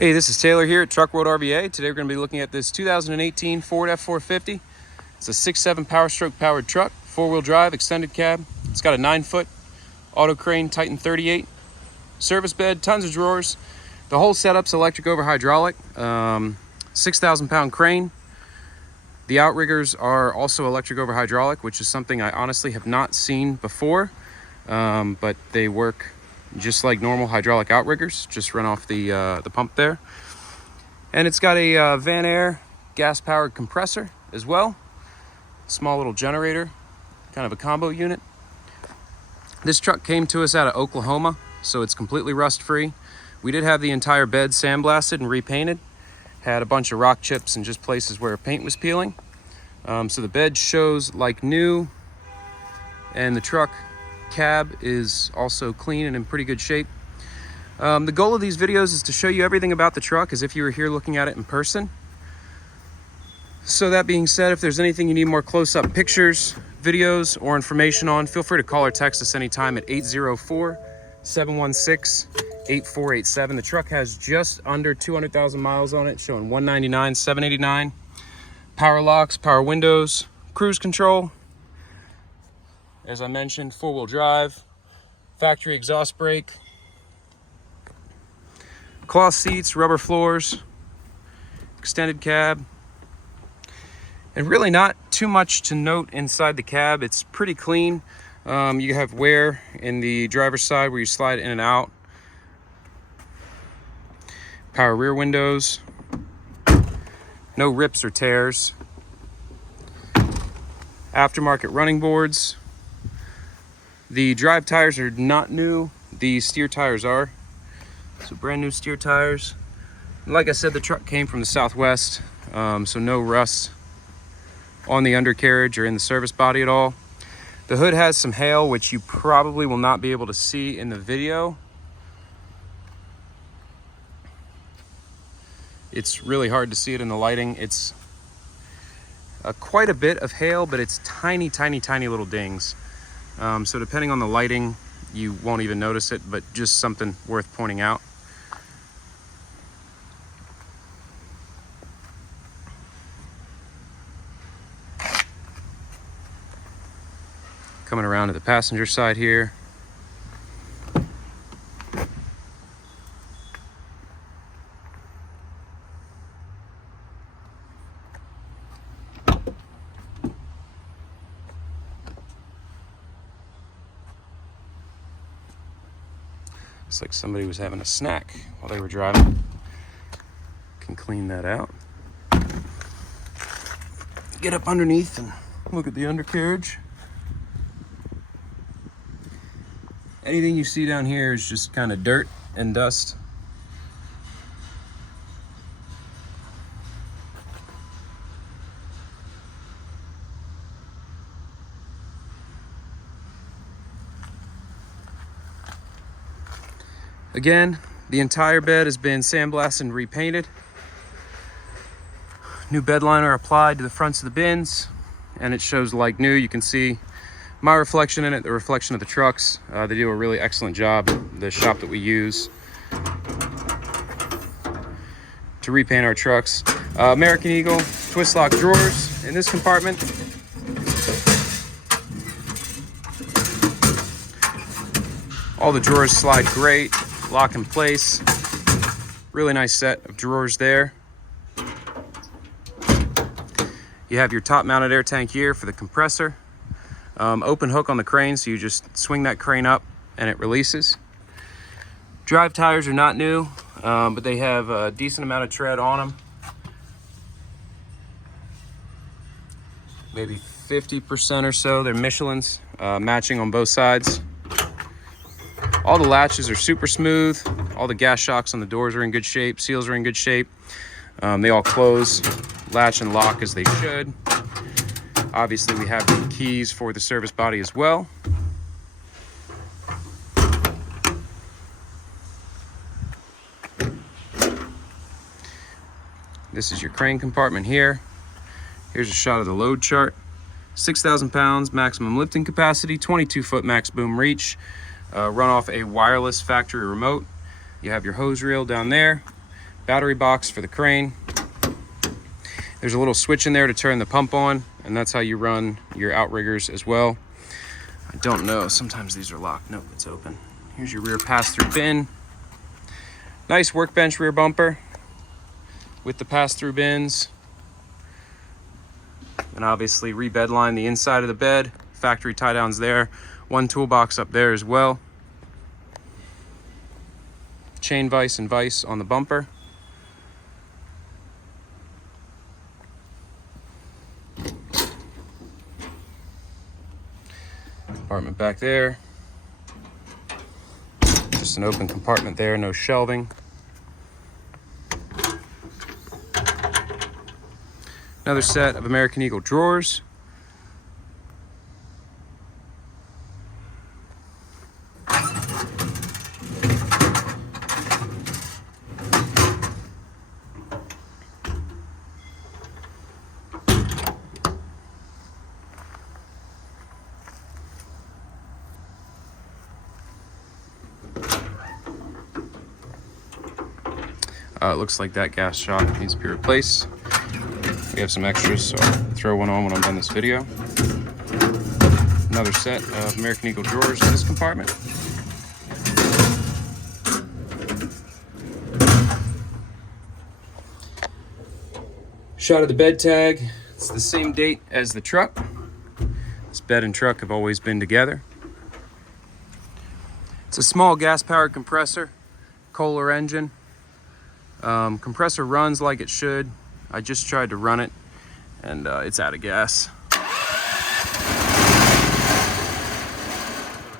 Hey, this is Taylor here at Truck World RVA. Today we're going to be looking at this 2018 Ford F-450. It's a 6.7 powerstroke powered truck, four-wheel drive, extended cab. It's got a 9-foot Autocrane Titan 38 service bed, tons of drawers. The whole setup's electric over hydraulic, 6,000-pound crane. The outriggers are also electric over hydraulic, which is something I honestly have not seen before, but they work just like normal hydraulic outriggers, just run off the pump there. And it's got a Van Air gas-powered compressor as well. Small little generator, kind of a combo unit. This truck came to us out of Oklahoma, so it's completely rust-free. We did have the entire bed sandblasted and repainted. Had a bunch of rock chips and just places where paint was peeling. So the bed shows like new, and the truck cab is also clean and in pretty good shape. The goal of these videos is to show you everything about the truck as if you were here looking at it in person. So that being said, if there's anything you need more close-up pictures, videos, or information on, feel free to call or text us anytime at 804-716-8487. The truck has just under 200,000 miles on it, showing 199,789. Power locks, power windows, cruise control. As I mentioned, four-wheel drive, factory exhaust brake, cloth seats, rubber floors, extended cab, and really not too much to note inside the cab. It's pretty clean. You have wear in the driver's side where you slide in and out. Power rear windows, no rips or tears. Aftermarket running boards. The drive tires are not new, the steer tires are. So brand new steer tires. Like I said, the truck came from the Southwest, so no rust on the undercarriage or in the service body at all. The hood has some hail, which you probably will not be able to see in the video. It's really hard to see it in the lighting. It's quite a bit of hail, but it's tiny, tiny, tiny little dings. So depending on the lighting, you won't even notice it, but just something worth pointing out. Coming around to the passenger side here. Looks like somebody was having a snack while they were driving. Can clean that out. Get up underneath and look at the undercarriage. Anything you see down here is just kind of dirt and dust. Again, the entire bed has been sandblasted and repainted. New bed liner applied to the fronts of the bins, and it shows like new. You can see my reflection in it, the reflection of the trucks. They do a really excellent job, the shop that we use to repaint our trucks. American Eagle twist lock drawers in this compartment. All the drawers slide great, lock in place. Really nice set of drawers there. You have your top mounted air tank here for the compressor. Open hook on the crane, so you just swing that crane up and it releases. Drive tires are not new, but they have a decent amount of tread on them. Maybe 50% or so. They're Michelin's, matching on both sides. All the latches are super smooth. All the gas shocks on the doors are in good shape. Seals are in good shape. They all close, latch and lock as they should. Obviously, we have the keys for the service body as well. This is your crane compartment here. Here's a shot of the load chart. 6,000 pounds maximum lifting capacity, 22-foot max boom reach. Run off a wireless factory remote. You have your hose reel down there. battery box for the crane. There's a little switch in there to turn the pump on, and that's how you run your outriggers as well. I don't know, sometimes these are locked. Nope, it's open. Here's your rear pass-through bin. Nice workbench rear bumper with the pass-through bins. And obviously rebedline the inside of the bed. Factory tie downs there. One toolbox up there as well. Chain vise and vise on the bumper. Compartment back there. Just an open compartment there, no shelving. Another set of American Eagle drawers. It looks like that gas shock needs to be replaced. We have some extras, so I'll throw one on when I'm done this video. Another set of American Eagle drawers in this compartment. Shot of the bed tag. It's the same date as the truck. This bed and truck have always been together. It's a small gas-powered compressor, Kohler engine. Compressor runs like it should. I just tried to run it and it's out of gas.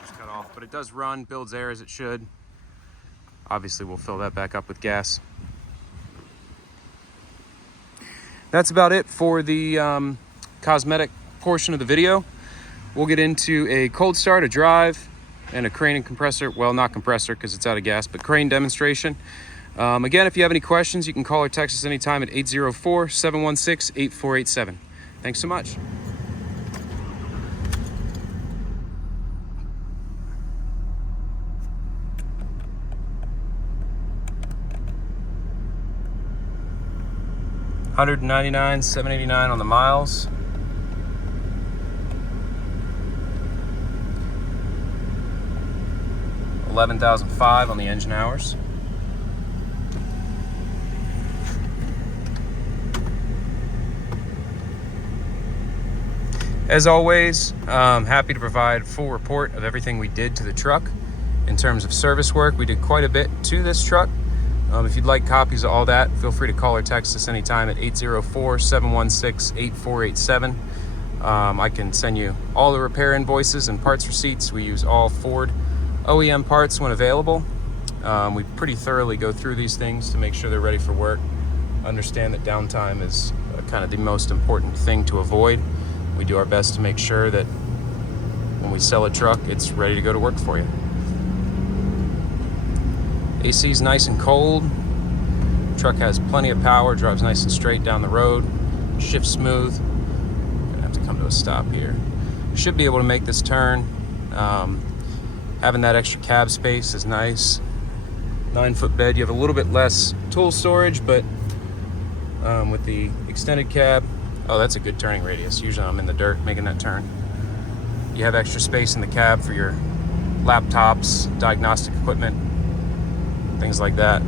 Just cut off, but it does run, builds air as it should. Obviously we'll fill that back up with gas. That's about it for the cosmetic portion of the video. We'll get into a cold start, a drive, and a crane and compressor. Well, not compressor because it's out of gas, but crane demonstration. Again, if you have any questions, you can call or text us anytime at 804-716-8487. Thanks so much. $199,789 on the miles. $11,005 on the engine hours. As always, happy to provide a full report of everything we did to the truck in terms of service work. We did quite a bit to this truck. If you'd like copies of all that, feel free to call or text us anytime at 804-716-8487. I can send you all the repair invoices and parts receipts. We use all Ford OEM parts when available. We pretty thoroughly go through these things to make sure they're ready for work. Understand that downtime is kind of the most important thing to avoid. We do our best to make sure that when we sell a truck, it's ready to go to work for you. AC is nice and cold. Truck has plenty of power, drives nice and straight down the road, shifts smooth. Gonna have to come to a stop here. Should be able to make this turn. Having that extra cab space is nice. 9-foot bed, you have a little bit less tool storage, but with the extended cab, oh, that's a good turning radius. Usually I'm in the dirt making that turn. You have extra space in the cab for your laptops, diagnostic equipment, things like that.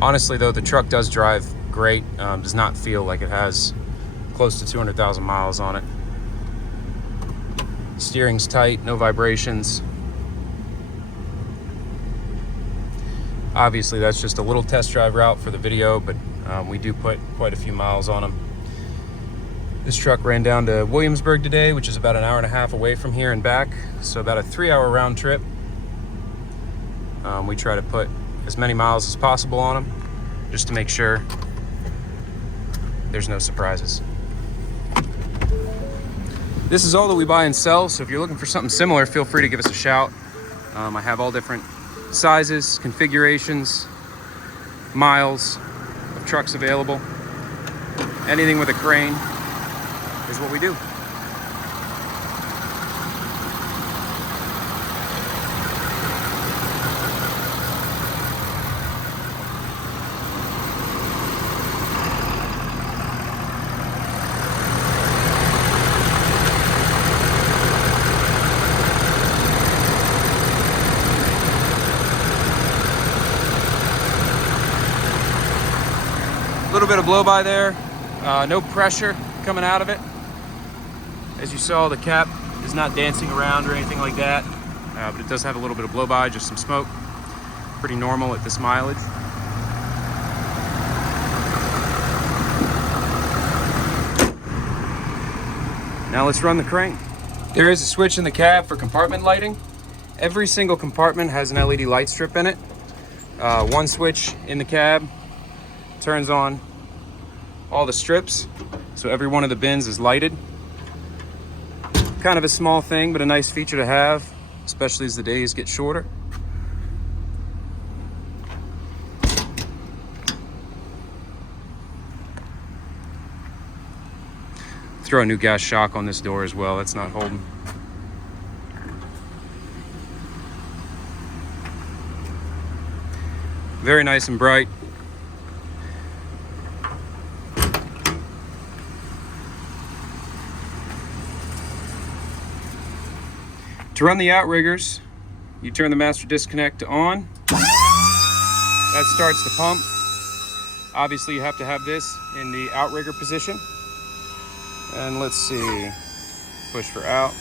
Honestly though, the truck does drive great. Does not feel like it has close to 200,000 miles on it. Steering's tight, no vibrations. Obviously that's just a little test drive route for the video, but we do put quite a few miles on them. This truck ran down to Williamsburg today, which is about an hour and a half away from here and back, so about a 3-hour round trip. We try to put as many miles as possible on them, just to make sure there's no surprises. This is all that we buy and sell, so if you're looking for something similar, feel free to give us a shout. I have all different sizes, configurations, miles of trucks available. Anything with a crane is what we do. little bit of blow by there, no pressure coming out of it. As you saw, the cap is not dancing around or anything like that, but it does have a little bit of blow by, just some smoke. Pretty normal at this mileage. Now let's run the crane. There is a switch in the cab for compartment lighting. Every single compartment has an LED light strip in it. One switch in the cab turns on all the strips, so every one of the bins is lighted. Kind of a small thing, but a nice feature to have, especially as the days get shorter. Throw a new gas shock on this door as well, that's not holding. Very nice and bright. To run the outriggers, you turn the master disconnect on. That starts the pump. Obviously you have to have this in the outrigger position. And let's see, push for out.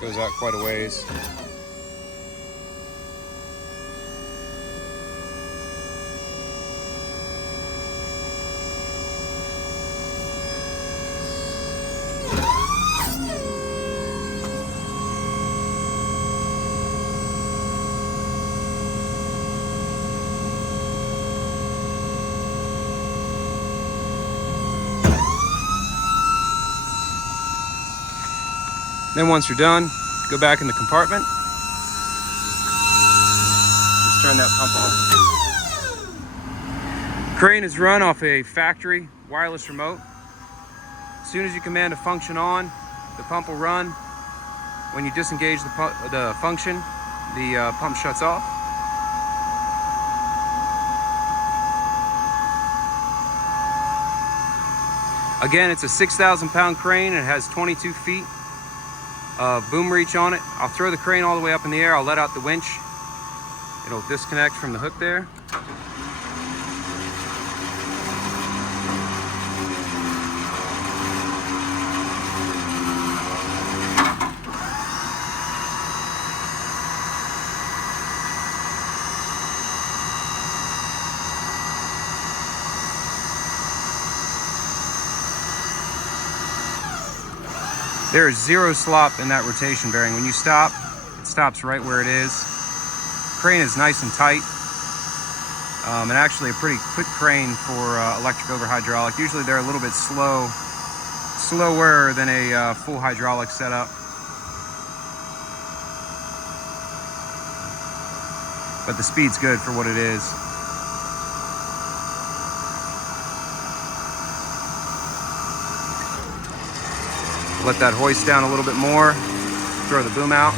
Goes out quite a ways. Then once you're done, go back in the compartment. Just turn that pump off. Crane is run off a factory wireless remote. As soon as you command a function on, the pump will run. When you disengage the function, the pump shuts off. Again, it's a 6,000 pound crane and it has 22 feet of boom reach on it. I'll throw the crane all the way up in the air. I'll let out the winch. It'll disconnect from the hook there. There is zero slop in that rotation bearing. When you stop, it stops right where it is. Crane is nice and tight, and actually a pretty quick crane for electric over hydraulic. Usually they're a little bit slower than a full hydraulic setup. But the speed's good for what it is. Let that hoist down a little bit more, throw the boom out.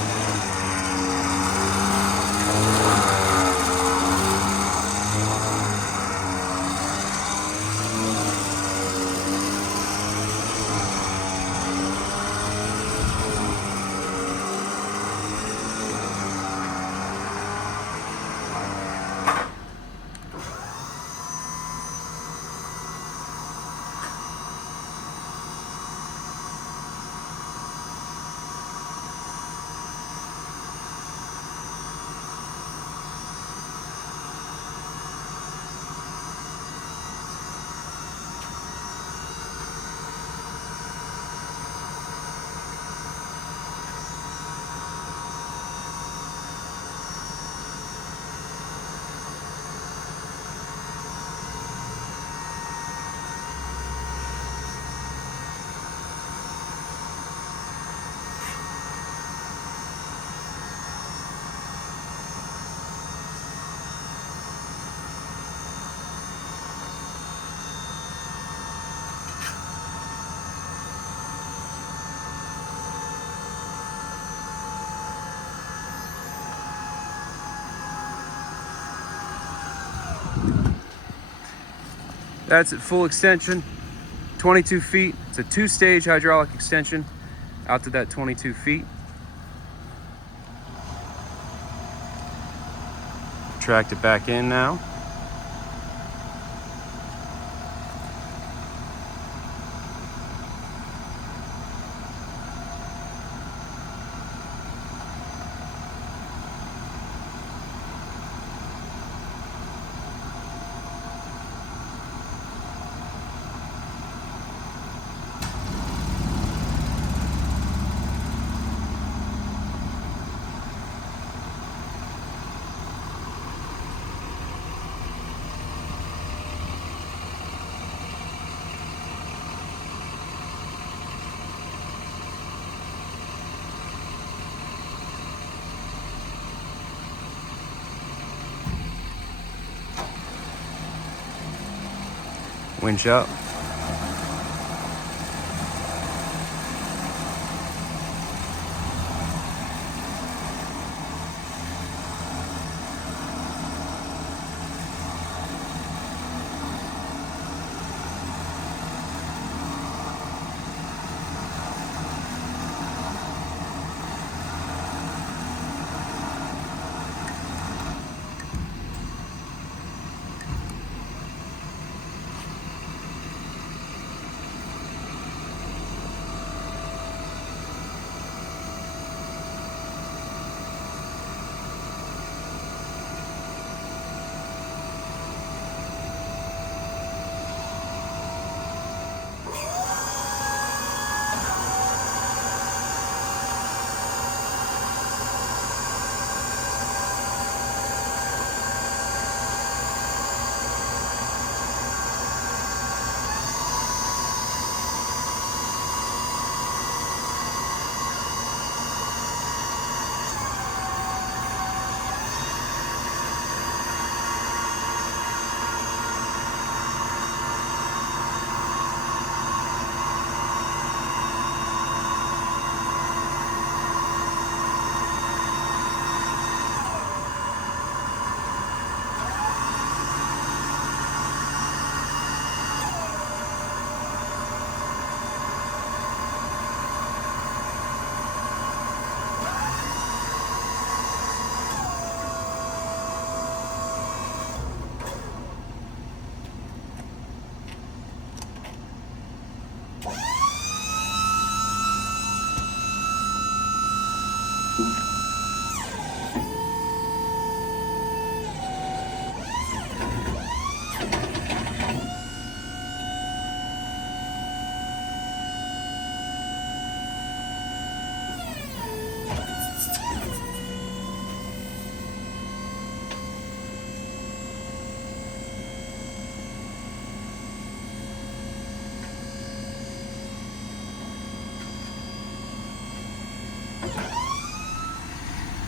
That's at full extension, 22 feet. It's a 2-stage hydraulic extension out to that 22 feet. Tracked it back in now. Winch up.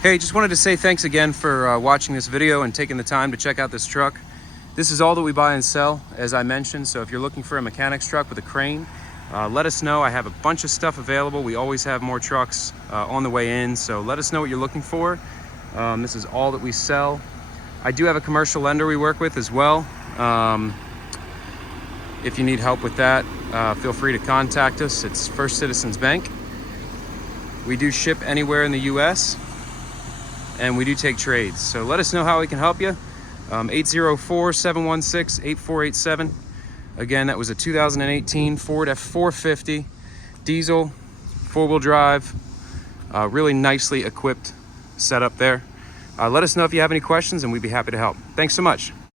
Hey, just wanted to say thanks again for watching this video and taking the time to check out this truck. This is all that we buy and sell, as I mentioned, so if you're looking for a mechanic's truck with a crane, let us know. I have a bunch of stuff available. We always have more trucks on the way in, so let us know what you're looking for. This is all that we sell. I do have a commercial lender we work with as well. If you need help with that, feel free to contact us. It's First Citizens Bank. We do ship anywhere in the US, and we do take trades. So let us know how we can help you. 804-716-8487. Again, that was a 2018 Ford F-450 diesel, 4-wheel drive, really nicely equipped setup there. Let us know if you have any questions and we'd be happy to help. Thanks so much.